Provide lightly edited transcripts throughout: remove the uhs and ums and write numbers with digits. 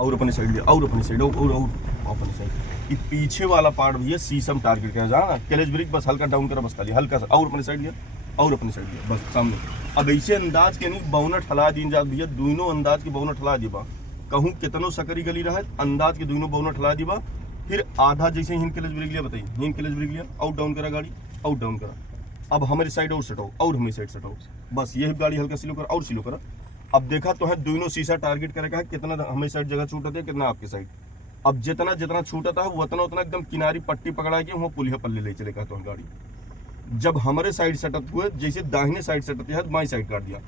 और अपने साइड लिया, और अपने साइड, और अपने साइड। ये पीछे वाला पार्ट भैया शीशम टारगेट का है, क्लच ब्रेक बस हल्का डाउन करा, बस खाली हल्का सा, और अपने साइड लिया, और अपने साइड लिया, बस सामने। अब ऐसे अंदाज के नहीं बहुनट हला दी जात भैया, दोनों अंदाज के बहुनट हला दीबा, कहूँ कितनो सकरी गली रहा अंदाज के दोनों बहुनट हला दीबा। फिर आधा जैसे हिंद क्लच ब्रेक लिया, बताइए हिंद क्लच ब्रेक लिया, आउट डाउन करा गाड़ी, आउट डाउन करा, अब हमारी साइड और सटाओ, और हमारी साइड सटाओ, बस यही गाड़ी हल्का स्लो करा और स्लो करा। अब देखा तो है दोनों शीशा टारगेट करेगा है, कितना हमें साइड जगह छूटा था, कितना आपके साइड। अब जितना जितना छूटा था उतना उतना एकदम किनारी पट्टी पकड़ा के वहाँ पुलिया पल्ले ले चलेगा तो गाड़ी। जब हमारे साइड सेटअप हुए, जैसे दाहिने साइड सेटअप है बाई साइड काट दिया,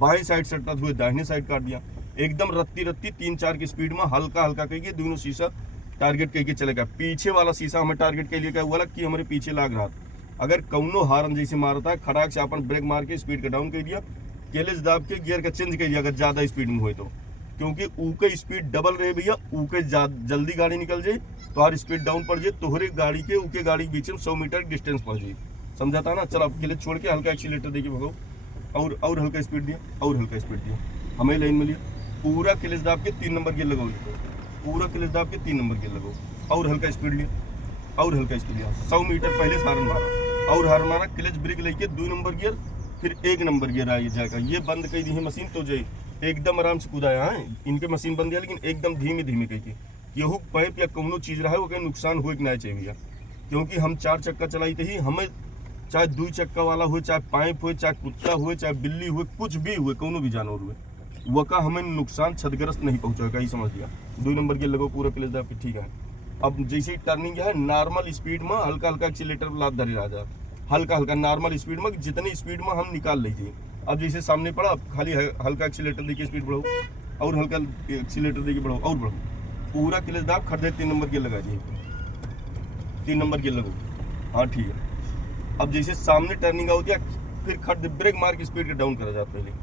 बाई साइड सेटअप हुए दाहिने साइड काट दिया, एकदम रत्ती रत्ती 3-4 की स्पीड में हल्का हल्का कहिए दोनों शीशा टारगेट कह के चलेगा। पीछे वाला शीशा हमें टारगेट के लिए क्या हुआ कि हमारे पीछे लाग रहा था, अगर कौनो हारन जैसे मारता है खड़ाक से अपन ब्रेक मार के स्पीड का डाउन कर दिया, क्लच दाब के गियर का चेंज कर दिया अगर ज्यादा स्पीड में हुए तो, क्योंकि ऊके स्पीड डबल रहे भैया, ऊके जल्दी गाड़ी निकल जाए तो हर स्पीड डाउन पड़ जाए, तोहरे गाड़ी के ऊके गाड़ी के बीच में 100 मीटर डिस्टेंस पड़ जाए, समझाता ना। चल अब क्लच छोड़ के हल्का एक्सीलेटर देके भगाओ, और हल्का स्पीड दिया, और हल्का स्पीड दिया, हमें लाइन में लिया, पूरा क्लच दाब के 3 नंबर गियर लगाओ, पूरा क्लच दाब के 3 नंबर गियर लगाओ, और हल्का स्पीड लिया, और हल्का स्पीड लिया, 100 मीटर पहले हारन मारा, और हारन मारा, क्लच ब्रेक लेके 2 नंबर गियर, फिर 1 नंबर गियर आ जाएगा। ये बंद कर दी है मशीन तो जाए एकदम आराम से कूदाया है, इनके मशीन बंद है लेकिन एकदम धीमे धीमे कह के यहू पाइप या कोनो चीज रहा है वो कहीं नुकसान हो ना चाहिए भैया, क्योंकि हम 4 चक्का चलाई ही हमें, चाहे 2 चक्का वाला हो, चाहे पाइप हो, चाहे कुत्ता हो, चाहे बिल्ली हो, कुछ भी हुए, कोनो भी जानवर हुए, वका हमें नुकसान क्षतिग्रस्त नहीं पहुंचाएगा, ही समझ लिया। 2 नंबर गियर लगो, पूरा क्लच दाब के, ठीक है। अब जैसे टर्निंग है नॉर्मल स्पीड में हल्का हल्का एक्सीलेटर लाद धरी राजा, हल्का हल्का नॉर्मल स्पीड में, जितनी स्पीड में हम निकाल लीजिए। अब जैसे सामने पड़ा, खाली हल्का एक्सीलेटर देखिए, स्पीड बढ़ाओ, और हल्का एक्सीलेटर देखिए बढ़ाओ, और बढ़ाओ, पूरा क्लच दाब खड़े 3 नंबर गियर लगा दिए, 3 नंबर गियर लगो, हाँ ठीक है। अब जैसे सामने टर्निंग होती है फिर खड़ ब्रेक मार के स्पीड के डाउन करा जाता है,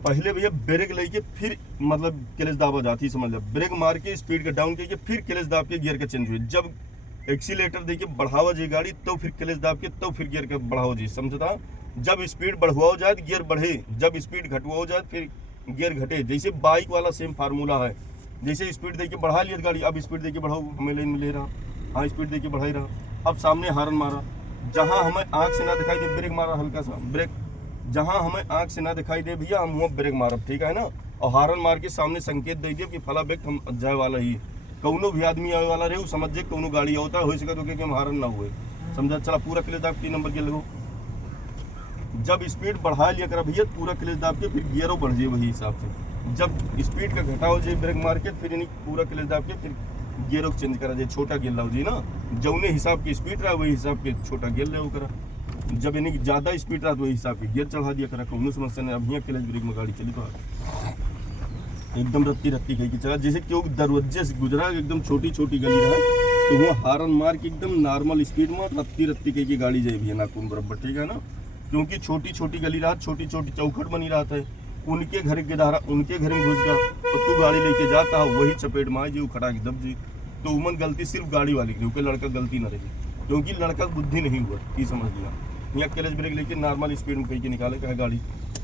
पहले भैया ब्रेक लेके फिर मतलब क्लच दाबा जाती, समझ लो, ब्रेक मार के स्पीड का डाउन करके फिर क्लच दाब के गियर का चेंज हुए, जब एक्सीलेटर देखिए बढ़ावा जाए गाड़ी तो फिर क्लच दाब के तो फिर गियर का बढ़ावा जाए, समझता। जब स्पीड बढ़वाओ जाए गियर बढ़े, जब स्पीड घटवाओ जाए फिर गियर घटे, जैसे बाइक वाला सेम फार्मूला है। जैसे स्पीड देखिए बढ़ा लिया गाड़ी, अब स्पीड देखिए बढ़ाओ, हमें लाइन में ले रहा, हाँ स्पीड देखिए बढ़ाई रहा, अब सामने हारन मारा, जहाँ हमें आँख से ना दिखाई दे ब्रेक मारा, हल्का सा ब्रेक, जहाँ हमें आँख से ना दिखाई दे भैया हम वो ब्रेक मारब, ठीक है ना। और हारन मार के सामने संकेत दे दिए कि फला व्यक्ति हम जाए वाला ही, कौनो भी आदमी आवे वाला रहे समझ जाए कौनो गाड़ी होता है, हो सके तो कि हम हारन ना हुए, समझा। चला पूरा क्लच दाब 3 नंबर के लगो, जब स्पीड बढ़ा लिया करा भैया पूरा क्लच दाब के फिर गियरों बढ़ जाए वही हिसाब से, जब स्पीड का घटाओ जाए ब्रेक मार के फिर पूरा क्लच दाब के फिर गियरों को चेंज करा जाए, छोटा गियर लाओ जी ना, जौने हिसाब की स्पीड रहा वही हिसाब के छोटा गियर ले करा, जब यानी कि ज़्यादा स्पीड रहा तो वही हिसाब के गियर चढ़ा दिया करा, कौनो समस्या नहीं। अब यहाँ क्लच ब्रेक में गाड़ी चली तो एकदम रत्ती रत्ती कहीं की चला, जैसे क्योंकि दरवाजे से गुजरा एकदम छोटी छोटी गली रहा तो वो हारन मार के एकदम नॉर्मल स्पीड में रत्ती रत्ती कहीं की गाड़ी जाए भैया नाखून बराबर, ठीक है ना। क्योंकि छोटी छोटी गली रहा, छोटी छोटी चौखट बनी रहा था, उनके घर के धारा उनके घर में घुस गया तो तू गाड़ी लेके जाता है वही चपेट मार जी खड़ा के दब जी, तो उमन गलती सिर्फ गाड़ी वाली की, क्योंकि लड़का गलती ना रही, क्योंकि लड़का बुद्धि नहीं हुआ, ये समझ लिया। यहाँ क्लच ब्रेक लेके नॉर्मल स्पीड में कहीं के निकाले का गाड़ी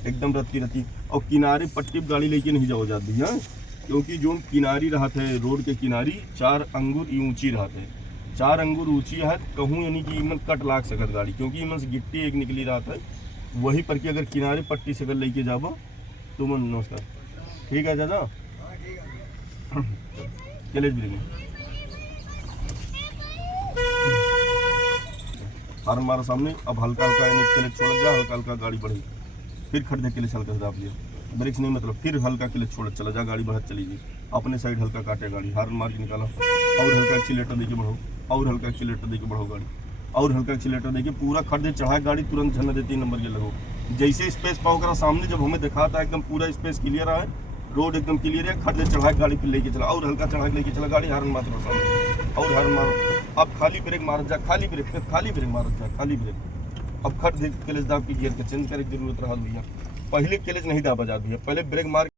एकदम रत्ती रत्ती, और किनारे पट्टी गाड़ी लेके नहीं जाओ जाती भैया, क्योंकि जो किनारी रहा थे रोड के किनारी 4 अंगुर ऊंची रहा थे, 4 अंगुर ऊंची है कहूँ यानी कि इमन कट लाग सकत गाड़ी, क्योंकि इमन से गिट्टी एक निकली रहा था वही पर कि अगर किनारे पट्टी से अगर लेके जाबो तो मन नमस्कार, ठीक है दादा। क्लच ब्रेक हारन मारा सामने, अब हल्का हल्का यानी क्लच छोड़ जा, हल्का हल्का गाड़ी बढ़ी, फिर खड़े क्लच हल्का दाब लिया, ब्रेक नहीं मतलब फिर हल्का क्लच छोड़ चला जा, गाड़ी बढ़त चली गई, अपने साइड हल्का काटे गाड़ी, हारन मार के निकाला, और हल्का एक्सीलेटर देके बढ़ो, और हल्का एक्सीलेटर देके बढ़ो गाड़ी, और हल्का एक्सीलेटर देके पूरा खड़े चढ़ाए गाड़ी, तुरंत झलना देती 3 नंबर के लगो, जैसे स्पेस पाओ करा सामने जब हमें दिखाता एकदम पूरा स्पेस क्लियर है, रोड एकदम क्लियर है, खड़े चढ़ाए गाड़ी फिर लेके चला, और हल्का चढ़ा के लेके चला गाड़ी, हारन मार सामने, और हारन मारो, अब खाली ब्रेक मार जा, खाली ब्रेक फिर खाली ब्रेक मार जा, खाली ब्रेक, अब खड़ क्लच दाब की गियर का चेंज करे जरूरत रहा भैया, पहले क्लच नहीं दाबा जाता भैया, पहले ब्रेक मार